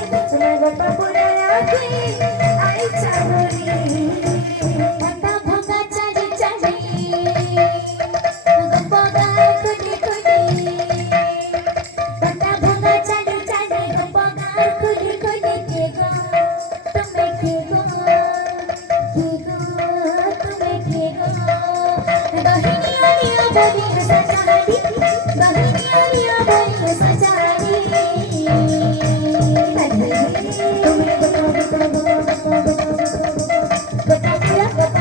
तुम्हें गप्पा पुराणाची आईच्या घरी थंडा भोगा चाली चाली गप्पा गाय कुणी कुणी थंडा भोगा चाली चाली गप्पा गाय कुणी कुणी के गो तुम्हें के गो तुम्हें के गो बहिनी आलिया बोली हसा चाली बहिनी आलिया बोली हसा चाली तुम्हें गप्पा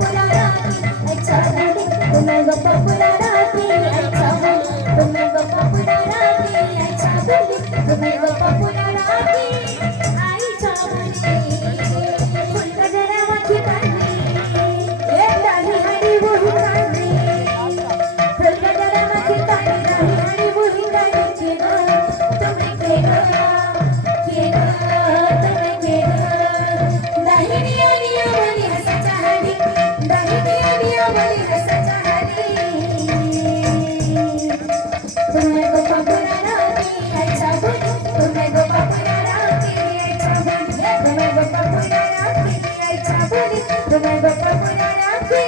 पुराणाची आईच्या घरी तुम्हें गप्पा पुराणाची आईच्या घरी तुम्हें गप्पा पुराणाची आईच्या घरी तुम्हें गप्पा पुराणाची आईच्या घरी फुलगजरा वाची काढली दाढी आणि बोही काढली फुलगजरा वाची काढली दाढी आणि बोही काढली के गो तुम्हें के गो तुम्हें के गो दाहिनी आलिया बोली हसाच्या हाडी दाहिनी आलिया बोली हसाच्या हाडी तुम्हें गप्पा पुराणाची आईच्या घरी तुम्हें गप्पा पुराणाची आईच्या घरी तुम्हें गप्पा पुराणाची आईच्या घरी तुम्हें गप्पा पुराणाची